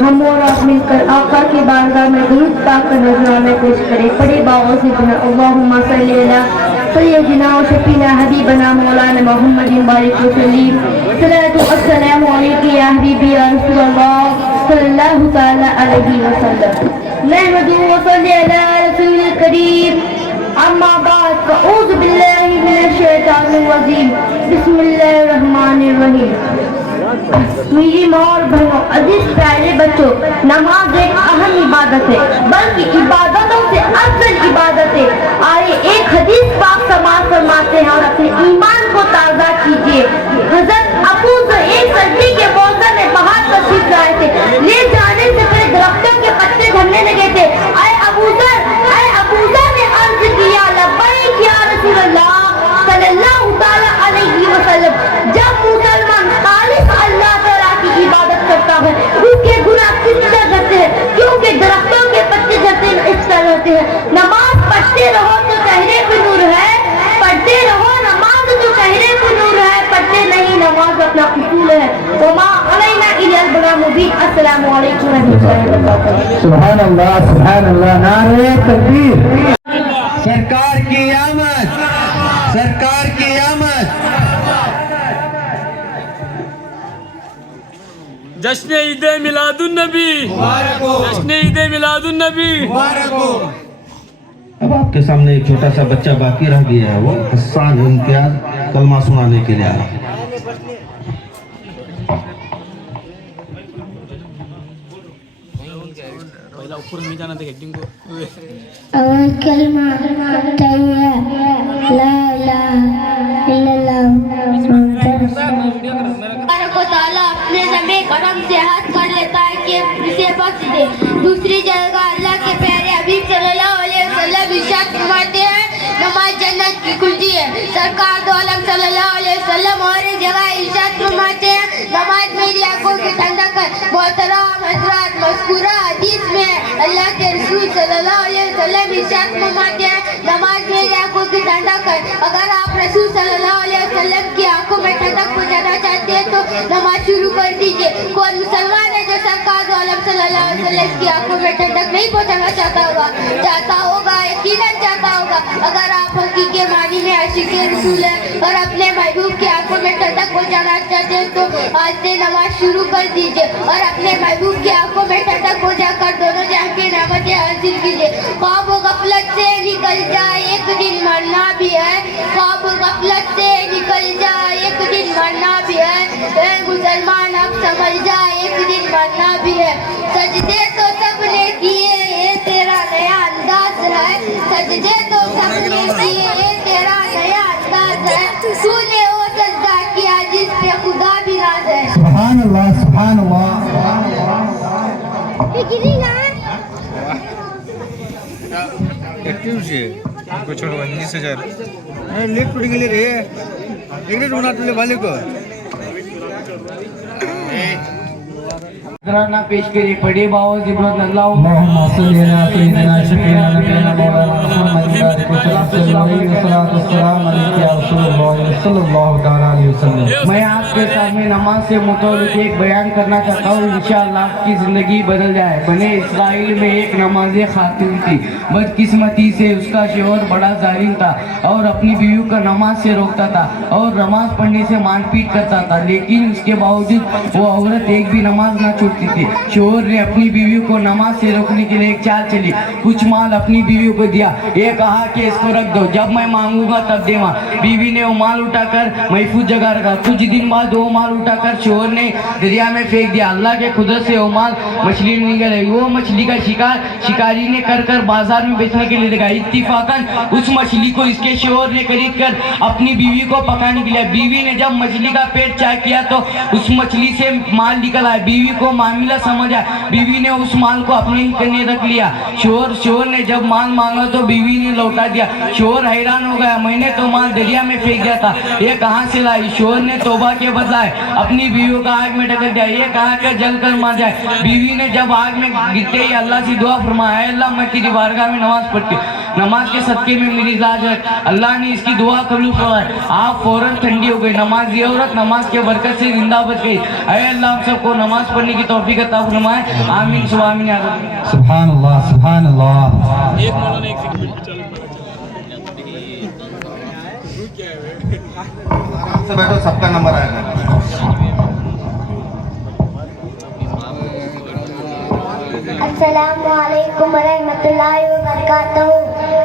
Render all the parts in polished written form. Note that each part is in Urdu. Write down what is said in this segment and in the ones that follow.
ہم اور آپ مل کر آقا کی بارگاہ میں درود پاک کا نذرانہ پیش کریں. پڑھے باؤں سے بنا اللہم صلی علی سیدنا و شفینا حبیبنا مولانا محمد بارک وسلم. صلاۃ والسلام علیک یا حبیبی یا رسول اللہ صلی اللہ تعالی علیہ وسلم. نحمدہ و صلی علی رسول الکریم. اما بعد فاعوذ باللہ من الشیطان الرجیم. بسم اللہ الرحمن الرحیم. میری ماں اور بہنوں، عزیز پیارے بچوں، نماز ایک اہم عبادت ہے، بلکہ عبادتوں سے افضل عبادت ہے. آئے ایک حدیث پاک سماعت فرماتے ہیں اور اپنے ایمان کو تازہ کیجیے. حضرت ابو ذر ایک سردی کے موسم میں باہر تشریف لائے تھے. لے جانے سے پہلے درختوں کے پتے جھڑنے لگے تھے. اے ابو ذر نے عرض کیا لبیک یا رسول اللہ صلی اللہ تعالی علیہ وسلم. جب مسلمان خالص اللہ تعالیٰ کی عبادت کرتا ہے اس کے گناہ کس طرح جھڑتے ہیں؟ کیونکہ درختوں کے پتے جھڑتے اس طرح ہوتے ہیں. نماز پڑھتے رہو تو چہرے پہ نور ہے، پڑھتے رہو نماز تو چہرے پہ نور ہے، پڑھتے نہیں نماز اپنا اصول ہے. وما علینا الا البلاغ المبین. السلام علیکم ورحمۃ اللہ وبرکاتہ. سبحان اللہ سبحان اللہ. نعرہ تکبیر. سرکار کی آمد، سرکار کی آمد. جشن عید میلاد النبی مبارک ہو، جشن عید میلاد النبی مبارک ہو. اب آپ کے سامنے ایک چھوٹا سا بچہ باقی رہ گیا ہے، وہ حسان امتیاز کلمہ سنانے کے لیے آیا. اول کلمہ طیبہ لا الہ الا اللہ تبارک و تعالیٰ اپنے ذمہ کرم سے ہاتھ کر لیتا ہے کہ اسے بخش دے. دوسری جگہ اللہ کے پیارے حبیب صلی اللہ علیہ وسلم ارشاد فرماتے ہیں نماز جنت کی کنجی ہے. سرکار دو عالم صلی اللہ علیہ وسلم اور ایک جگہ ارشاد فرماتے ہیں نماز میری آنکھوں کی ٹھنڈک ہے. محترم حضرات، مذکورہ حدیث میں اللہ کے رسول صلی اللہ علیہ وسلم ارشاد فرماتے ہیں نماز میری آنکھوں کی ٹھنڈک ہے. اگر آپ رسول صلی اللہ علیہ وسلم کی آنکھوں میں ٹھنڈک پہنچانا چاہتے ہیں تو نماز شروع کر دیجئے. کون مسلمان ہے جو سرکار دو عالم صلی اللہ علیہ وسلم کی آنکھوں میں ٹھنڈک نہیں پہنچانا چاہتا ہوگا یقیناً چاہتا ہوگا. اگر آپ حقیقی معنی میں عاشق رسول ہیں اور اپنے محبوب کی آنکھوں میں ٹھنڈک پہنچانا چاہتے ہیں تو آج سے نماز شروع کر دیجئے اور اپنے محبوب کی آنکھوں میں ٹھنڈک پہنچا کر دونوں جہاں کی نعمتیں حاصل کیجئے. خواب و غفلت سے نکل جائے ایک دن مرنا بھی ہے، خواب و غفلت سے نکل جائے ایک دن مرنا بھی ہے. اے مسلمان اب سمجھ جائے ایک دن مرنا بھی ہے. سجدے تو سب نے کیے یہ تیرا نیا انداز ہے، سجدے تو سب نے کیے یہ تیرا نیا انداز ہے. تو نے وہ سجدہ کیا جس پہ خدا بھی راض ہے. سبحان اللہ سبحان اللہ. نذرانہ پیش کرے. پڑھے باؤ زبرت اللہ اللہم صلی علی سیدنا شفیعنا نبینا مولانا محمد بارک وسلم والسلام علیکم یا رسول اللہ صلی اللہ تعالی علیہ وسلم. میں آپ کے سامنے نماز سے متعلق ایک بیان کرنا چاہتا ہوں. انشاءاللہ آپ کی زندگی بدل جائے. بنی اسرائیل میں ایک نماز خاتون تھی. بدقسمتی سے اس کا شوہر بڑا ظالم تھا اور اپنی بیوی کو نماز سے روکتا تھا اور نماز پڑھنے سے مان پیٹ کرتا تھا. لیکن اس کے باوجود وہ عورت ایک بھی نماز نہ چھوڑتی تھی. شوہر نے اپنی بیوی کو نماز سے روکنے کے لیے ایک چال چلی. کچھ مال اپنی بیوی کو دیا. یہ کہا کہ اس کو رکھ دو، جب میں مانگوں گا تب دیواں. بیوی نے وہ مال اٹھا کر محفوظ جگہ رکھا. کچھ دن بعد وہ مال اٹھا کر شوہر نے دریا میں پھینک دیا. اللہ کے قدرت سے وہ مال مچھلی نکل آئی. وہ مچھلی کا شکار شکاری نے کر بازار میں بیچنے کے لیے لگا. اتفاقاً اس مچھلی کو اس کے شوہر نے خرید کر اپنی بیوی کو پکانے کے لیے. بیوی نے جب مچھلی کا پیٹ چاک کیا تو اس مچھلی سے مال نکل آیا. بیوی کو معاملہ سمجھا. بیوی نے اس مال کو اپنے ہی رکھ لیا. شوہر نے جب مال مانگا تو بیوی نے لوٹا دیا. شوہر حیران ہو گیا، میں نے تو مال دریا میں پھینک دیا تھا، یہ کہاں سے لائی؟ شوہر نے توبہ کے بدلائے اپنی بیویوں کا آگ میں ڈگل دیا, یہ کہا کہ جل کر مار جائے. بیوی نے جب آگ میں گرتے ہی اللہ سے دعا فرمایا, اللہ میں تیری بارگاہ میں نماز پڑھتی ہوں, نماز کے صدقے میں میری لاج ہے. اللہ نے اس کی دعا قبول فرمائی, آگ فوراً ٹھنڈی ہو گئی. نماز یہ عورت نماز کے برکت سے زندہ بچ گئی. اے اللہ ہم سب کو نماز پڑھنے کی توفیق عطا فرمائے. آمین سب آمین یا رب. سبحان اللہ, سبحان اللہ. ایک مولانا ایک سیکنڈ چلو آرام سے بیٹھو, سب کا نمبر آئے گا. السلام علیکم ورحمۃ اللہ وبرکاتہ.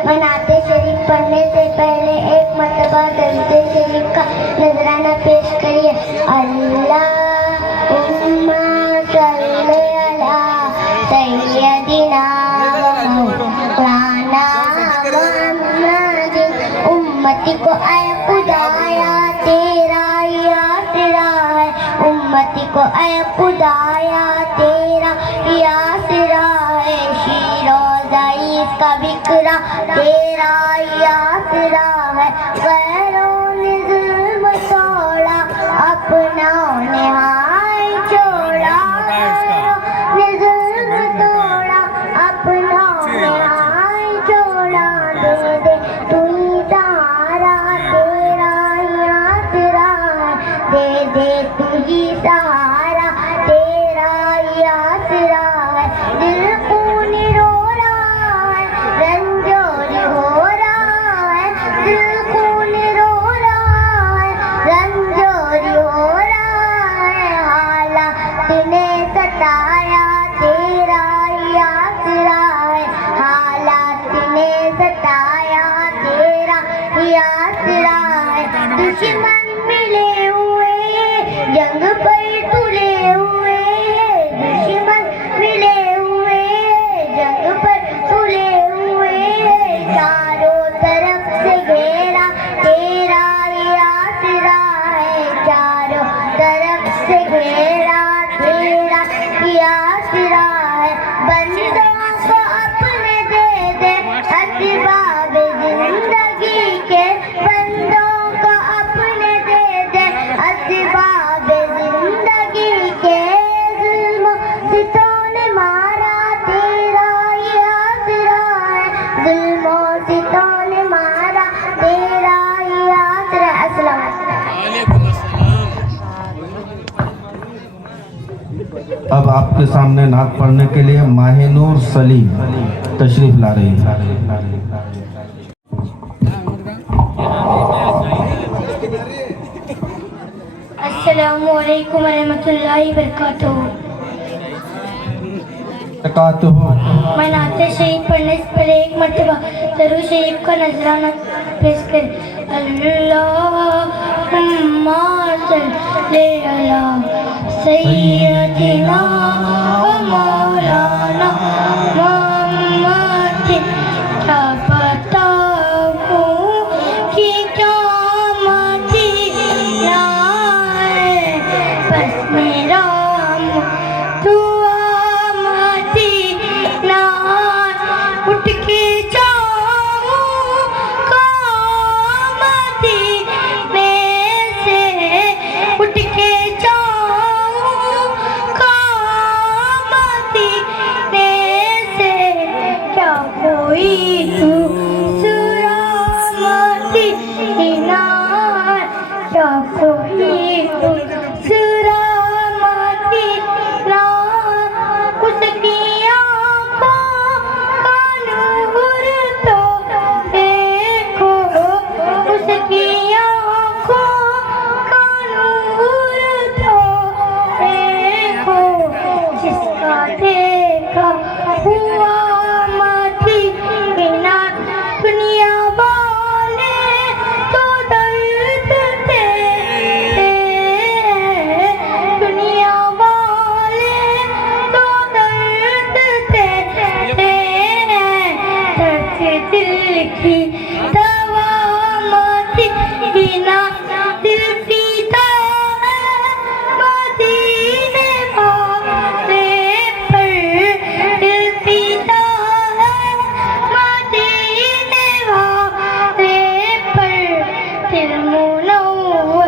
میں نعت شریف پڑھنے سے پہلے ایک مرتبہ درود شریف کا نذرانہ پیش کریے. اللہم صلی علی سیدنا مولانا محمد. امتی کو اے خدایا تیرا یاد ہے, امتی کو اے خدایا تیرا یاد ہے. شیر و ضعیف کا بکرا تیرا یاد ہے. غیروں نے ظلم توڑا اپنا نہائے چھوڑا, غیروں نے ظلم توڑا اپنا نہائے چھوڑا. دے دے تو ہی سہارا تیرا یاد ہے, دے دے تو ہی سہارا تیرا یاد ہے. دل خون رو رہا ہے, رنجوری ہو رہا ہے, دل خون رو رہا ہے, رنجوری ہو رہا ہے. حالات نے ستایا تیرا یاد ہے, حالات نے ستایا تیرا یاد ہے. دشمن ملے ہوئے جنگ پر تلے ہوئے, دشمن ملے ہوئے جنگ پر تلے ہوئے. چاروں طرف سے گھیرا تیرا یاد ہے, چاروں طرف سے گھیرا تیرا یاد ہے. بندوں کو اپنے دے دے اسباب زندگی کے, بندوں کو اپنے دے دے اسباب زندگی کے. ظلم و ستم نے مارا تیرا یاد ہے, ظلم و ستم نے مارا تیرا یاد ہے. السلام علیکم. وعلیکم السلام. اب آپ کے سامنے نعت پڑھنے کے لیے ماہ نور سلیم تشریف لا رہی ہے. السلام علیکم ورحمۃ اللہ وبرکاتہ. میں نعت شریف پڑھنے سے پہلے ایک مرتبہ درود شریف کا نذرانہ پیش کریں. اللہم صلی علی سیدنا و مولانا محمد. کیا پتا ہوں کہ کیا مدینہ ہے, بس میرا دعا مدینہ. اٹھ کے جاؤں کام مدینے سے, اٹھ کے جاؤں کام مدینے سے. کیا کوئی دوسرا مدینہ, کیا کوئی دوسرا مدینہ. اس کی آنکھوں کا نور تو دیکھو, اس کی آنکھوں کا نور تو دیکھو. جس کا دیکھا ہوا مدینہ, دنیا والے تو درد دیتے, دنیا والے تو درد دیتے. درد دل کی دوا مدینہ, دل پیتا ہے مدینے والے پر, دل پیتا ہے مدینے والے پر. دل منور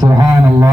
سبحان اللہ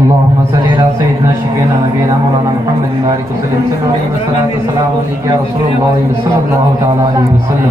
اللهم صل على سيدنا شفيعنا نبينا مولانا محمد بارك وسلم صلى الله عليه والصلاة والسلام عليك يا رسول الله صلى الله تعالى عليه وسلم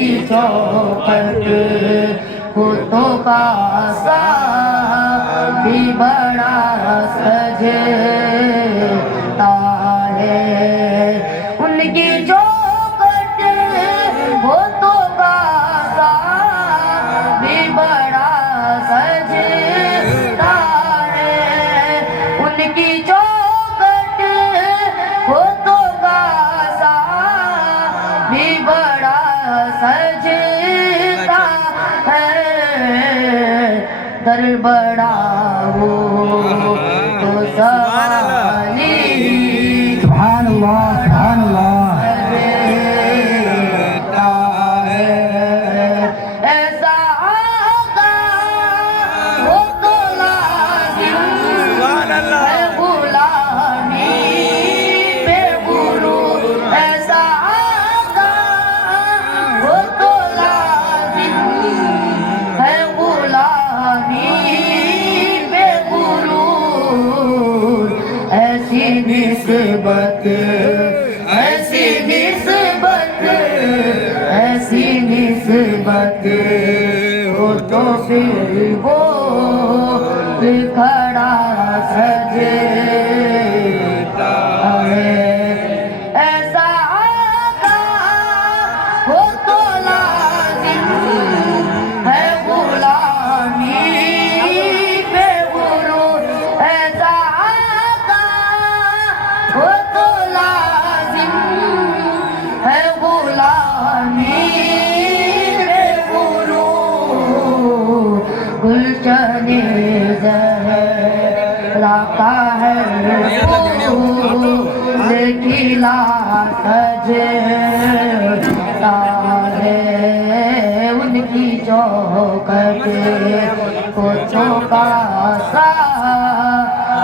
کی چوکھٹ کتوں کا سا بھی بڑا سجتا ہے ان کی چوکھٹ کتوں کا سا بھی بڑا سجتا ہے ان کی چوکھٹ کتوں کا سا بھی بڑا سجتا ہے در بڑا ہو تو سوالی سبحان اللہ سبحان اللہ سجتا ہے ایسا آقا ہو تو لازم ہے غلامی بے غرور ایسا آقا ہو تو لازم ہے غلامی بے غرور ایسی نسبت ایسی نسبت ایسی نسبت ہو تو پھر وہ کھڑا سجتا ہے ایسا آقا ہو تو لازم ہے غلامی بے غرور ایسا آقا ہو تو لازم ہے غلامی بے غرور گلشن زہرا کا ہے پھول کھلا سجتا ہے ان کی چوکھٹ کتوں کا سا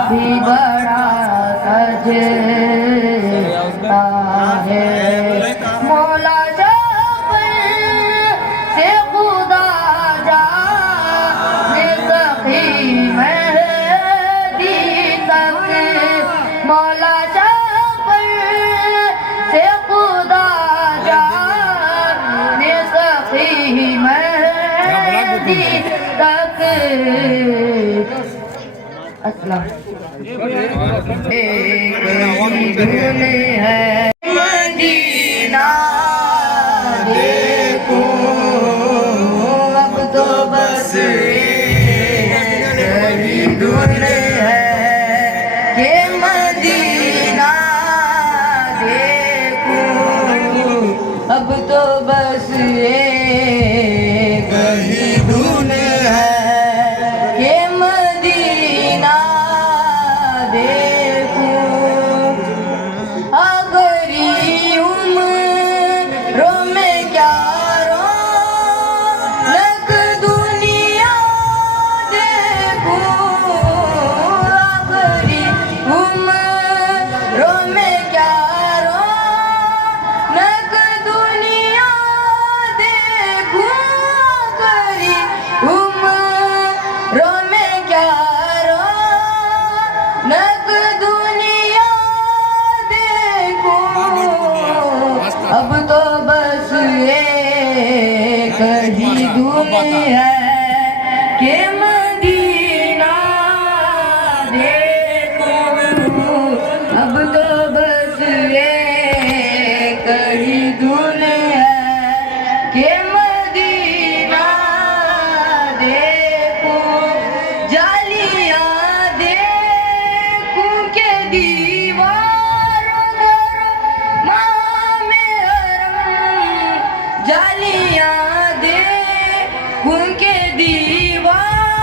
بھی بڑا سجتا ہے مولا جب سے خدا جانے سخی مہدی تک مولا جب سے خدا جانے سخی مہدی تک السلام ایک دھن ہے مدینہ دیکھو اب تو بس ایک ہی دھن ہے کہ مدینہ دیکھو اب تو بس ایک ہی دھن ہے کہ مدینہ دیکھو اگر عمروں میں کیا رونق دنیا دیکھو اگر عمروں میں کیا رونق دنیا دیکھو اگر عمروں میں کیا رونق دنیا دیکھو اب تو بس ایک ہی دھن ہے کہ مدینہ دیکھو اب تو بس ایک ہی دھن ہے کہ مدینہ دیکھو جالیاں دیکھوں کہ دیواروں در مام حرم جالیاں دیکھوں کہ دیوار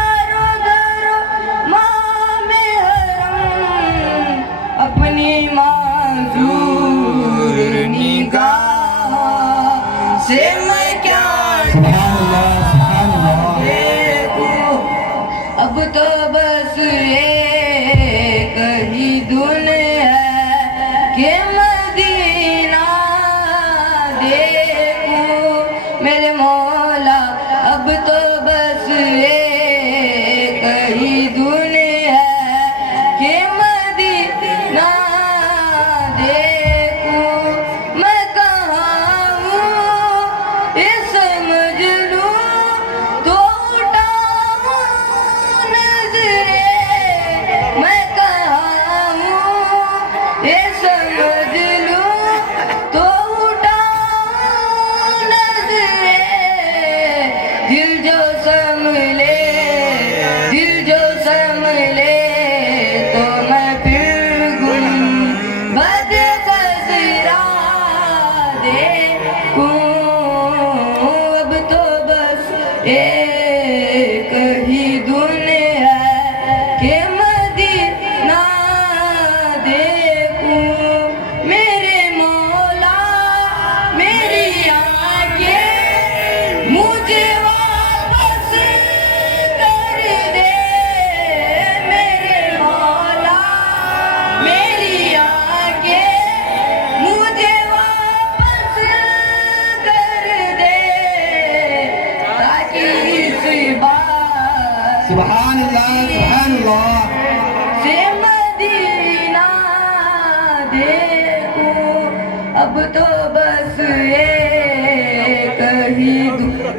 اب تو بس ایک ہی دعا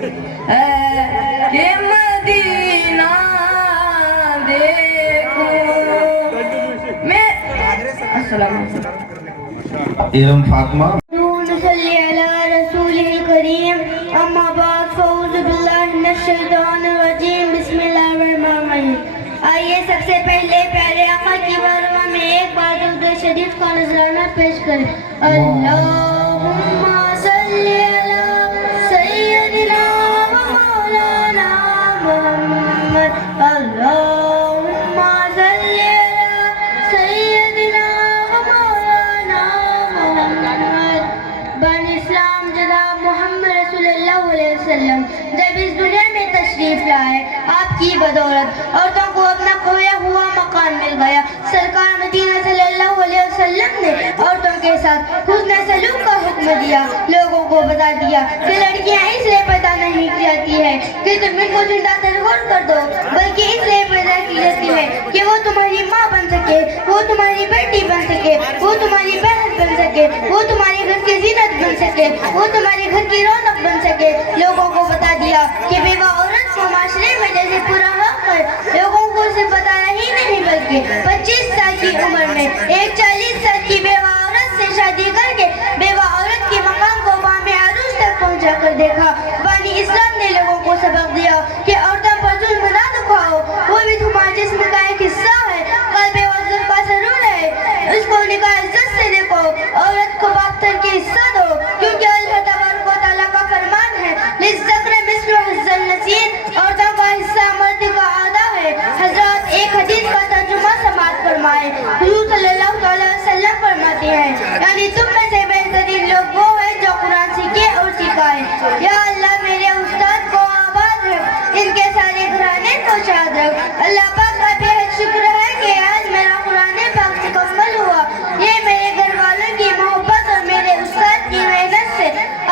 ہے کہ مدینہ دیکھوں میں. السلام علیکم. ایرم فاطمہ. صلی علی رسول کریم. اما بعد فاعوذ باللہ من الشیطان الرجیم. بسم اللہ الرحمن الرحیم. آئیے سب سے پہلے پیارے آقا کی بارگاہ میں ایک بار درود شریف کا نذرانہ پیش کریں. اللہم صلی علی سیدنا و مولانا محمد. اللہم صلی علی سیدنا و مولانا محمد. بن اسلام جناب محمد رسول اللہ علیہ وسلم جب اس دنیا میں تشریف لائے آپ کی بدولت عورتوں کو اپنا کھویا ہوا مقام مل گیا. سرکار مدینہ صلی اللہ علیہ وسلم نے عورتوں کے ساتھ حسن سلوک کا حکم دیا. لوگوں کو بتا دیا کہ لڑکیاں اس لیے پیدا نہیں کی جاتی ہے کہ تم ان کو زندہ تصور کر دو، بلکہ اس لیے پیدا کی جاتی ہے کہ وہ تمہاری ماں بن سکے، وہ تمہاری بیٹی بن سکے، وہ تمہاری بہن بن سکے، وہ تمہارے گھر کی زینت بن سکے، وہ تمہارے گھر کی رونق بن سکے. لوگوں کو بتا دیا کہ بیوہ عورت کو معاشرے میں جیسے پورا حق ہے. لوگوں کو صرف بتایا ہی نہیں بلکہ 25 سال کی عمر میں ایک 40 سال کی بیوہ عورت سے شادی کر کے بیوہ عورت کے مقام کو بام عروج تک پہنچا کر دیکھا. بانی اسلام نے لوگوں کو سبق دیا کہ عورتوں پر ظلم نہ دکھاؤ، وہ بھی تمہارے جسم کا ایک حصہ ہے، قلب وزن کا ضرور ہے. اس کو نکاح عزت سے دیکھو، عورت کو باختر کے حصہ دو، کیونکہ اللہ تبارک و تعالیٰ کا فرمان ہے للذکر مثل حظ الانثیین. عورتوں کا حصہ مرد کا آدھا ہے. حضرات ایک حدیث کا ترجمہ سماعت فرمائے. حضور صلی اللہ علیہ وسلم فرماتے ہیں یعنی تم میں سے بہترین لوگ وہ ہیں جو قرآن سیکھے اور سکھائے. یا اللہ میرے استاد کو آباد رکھ، ان کے سارے گھرانے کو شاد رکھ. اللہ پاک کا بے حد شکر ہے کہ آج میرا قرآن پاک مکمل ہوا. یہ میرے گھر والوں کی محبت اور میرے استاد کی محنت سے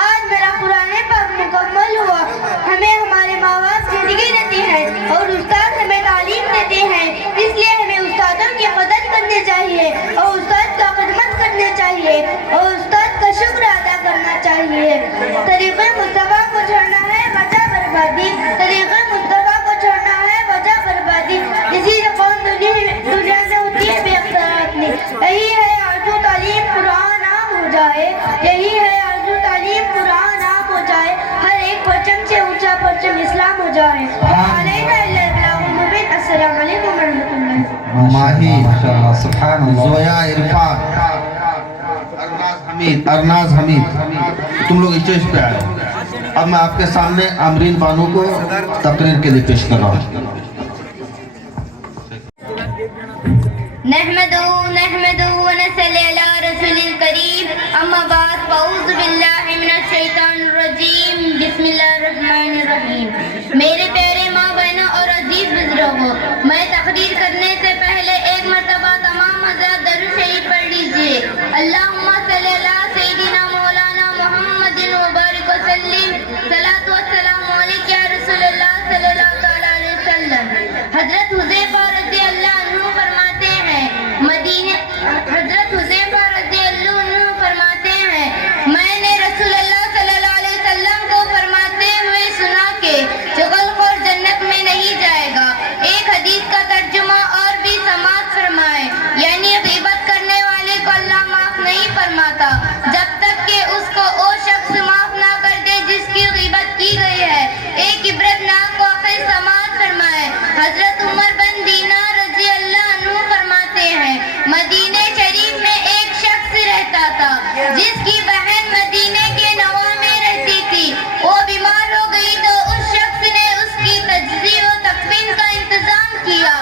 آج میرا قرآن پاک مکمل ہوا. ہمیں ہمارے ماں باپ زندگی دیتے ہیں اور استاد ہمیں تعلیم دیتے ہیں، اس لیے ہمیں استادوں کی قدر کرنی چاہیے اور استاد کا خدمت کرنی چاہیے اور استاد کا شکر ادا کرنا چاہیے. طریقے مصطفیٰ کو چھوڑنا ہے وجہ بربادی، طریقے مصطفیٰ کو چھوڑنا ہے وجہ بربادی. اسی سے قوم دنیا میں ہوتی ہے بے اختیارات میں. یہی ہے آرزو تعلیم قرآن عام ہو جائے، یہی ہے آرزو تعلیم قرآن عام ہو جائے، ہر ایک پرچم سے اونچا پرچم اسلام ہو جائے. علینا البلاغ المبین. السلام علیکم ورحمۃ اللہ. ماہی سبحان اللہ. زویا عرفان. ارناز حمید. تم لوگ اسٹیج پہ آئے. اب میں آپ کے سامنے امرین بانو کو تقریر کے لیے پیش کر رہا ہوں. نحمدہ ونصلی علی رسول الکریم. اما بعد فاعوذ باللہ من الشیطان الرجیم. بسم اللہ الرحمن الرحیم. میرے پیارے ماں بہنوں اور عزیز بزرگوں، میں تقریر کرنے سے پہلے ایک مرتبہ تمام حضرات درود شریف پڑھ لیجیے. اللہم صلی علی سیدنا مولانا محمد وبارک وسلم. صلاۃ والسلام علیک یا رسول اللہ صلی اللہ تعالی علیہ وسلم. حضرت حذیفہ رضی اللہ عنہ فرماتے ہیں حضرت حذیفہ رضی اللہ عنہ فرماتے ہیں میں نے رسول اللہ صلی اللہ علیہ وسلم کو فرماتے ہوئے سنا کہ چغلخور جنت میں نہیں جائے گا. ایک حدیث کا ترجمہ اور بھی سماعت فرمائے، یعنی غیبت کرنے والے کو اللہ معاف نہیں فرماتا جب تک کہ اس کو وہ شخص معاف نہ کر دے جس کی غیبت کی گئی ہے. ایک عبرتناک واقعہ سماعت فرمائے. حضرت عمر بن دینار رضی اللہ عنہ فرماتے ہیں مدینہ شریف میں ایک شخص رہتا تھا جس کی بہن مدینہ کے نواح میں رہتی تھی. وہ بیمار ہو گئی تو اس شخص نے اس کی تجزیہ و تکفین کا انتظام کیا.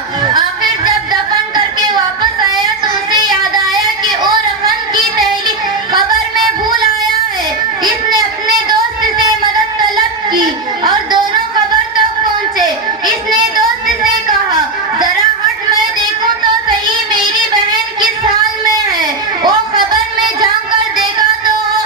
آخر جب دفن کر کے واپس آیا تو اسے یاد آیا کہ وہ رقم کی تحویل قبر میں بھول آیا ہے. اس نے اپنے دوست سے مدد طلب کی اور دونوں قبر تک پہنچے. اس نے دوست سے کہا ذرا ہٹ میں دیکھوں تو صحیح میری بہن کس حال میں ہے. وہ قبر میں جھانک کر دیکھا تو وہ